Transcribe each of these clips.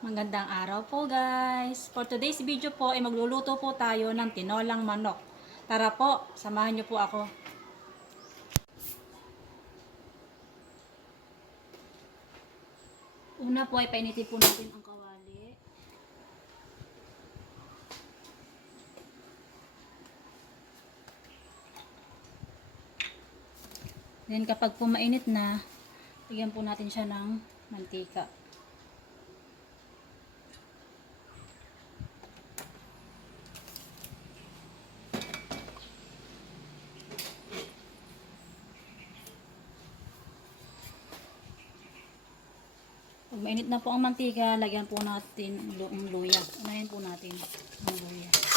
Magandang araw po guys. For today's video po ay magluluto po tayo ng tinolang manok. Tara po, samahan niyo po ako. Una po ay painitin po natin ang kawali. Then kapag po mainit na, bigyan po natin siya ng mantika. Pag mainit na po ang mantika, lagyan po natin ang luya. Unahin po natin ang luya.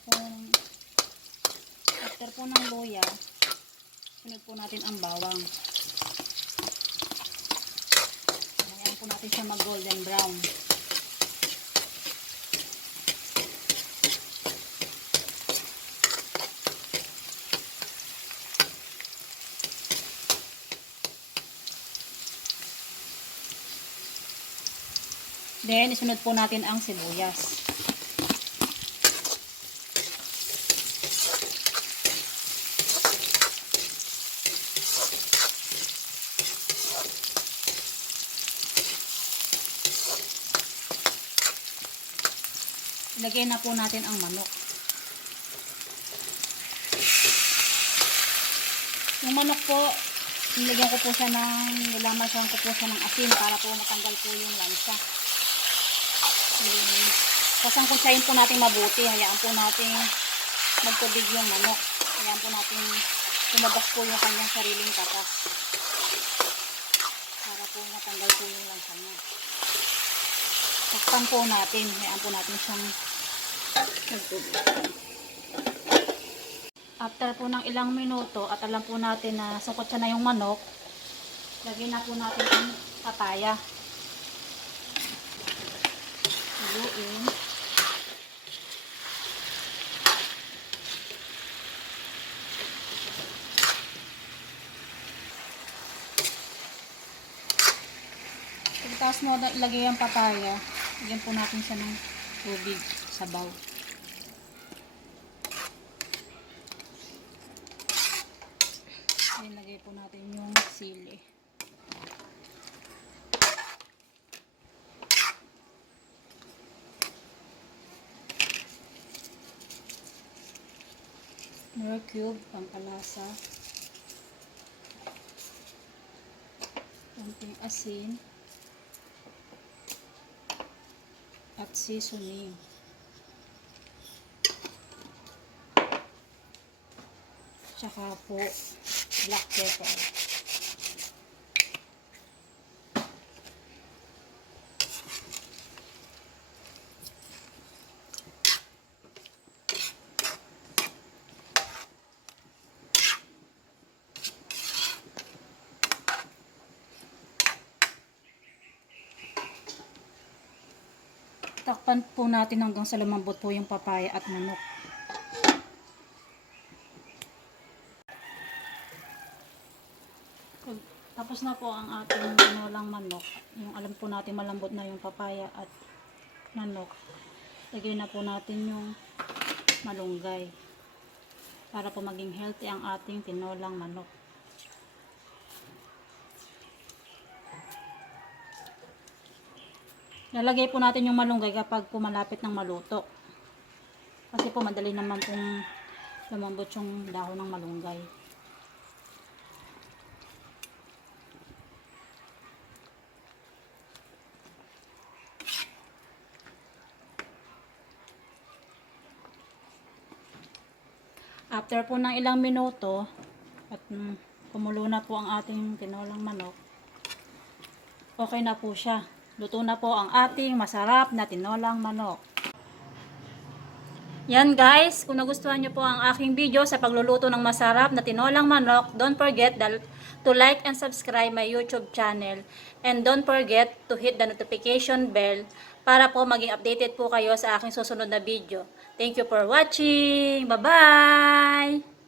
Po, after po ng luya, sunod po natin ang bawang. Ayan po natin siya mag golden brown. Then, isunod po natin ang sibuyas. Ilagay na po natin ang manok. Yung manok po, nilagyan ko po siya ng, nilamasan ko po siya ng asin para po matanggal po yung lansa. Kasangkutsahin po natin mabuti. Hayaan po natin magtubig yung manok. Hayaan po natin lumabas po yung kanyang sariling katas. Para po matanggal po yung lansa niya. Takpan po natin. Hayaan po natin siyang. After po ng ilang minuto at alam po natin na sukot siya na yung manok, lagyan na po natin ang papaya. Haluin. Pagkatapos mo ilagay ang papaya, lagyan po natin siya ng tubig, sabaw. Ilagay po natin yung sili. More cube, pampalasa. Konting asin. At seasoning. Tsaka po black pepper. Takpan po natin hanggang sa lumambot po yung papaya at manok. Pag- Tapos na po ang ating tinolang manok. Yung alam po natin malambot na yung papaya at manok. Lagay na po natin yung malunggay. Para po maging healthy ang ating tinolang manok. Lalagay po natin yung malunggay kapag po malapit ng maluto. Kasi po madali naman pong lumambot yung dahon ng malunggay. After po ng ilang minuto, at mm, kumulo na po ang ating tinolang manok, okay na po siya. Luto na po ang ating masarap na tinolang manok. Yan guys, kung nagustuhan nyo po ang aking video sa pagluluto ng masarap na tinolang manok, don't forget to like and subscribe my YouTube channel. And don't forget to hit the notification bell para po maging updated po kayo sa aking susunod na video. Thank you for watching. Bye-bye!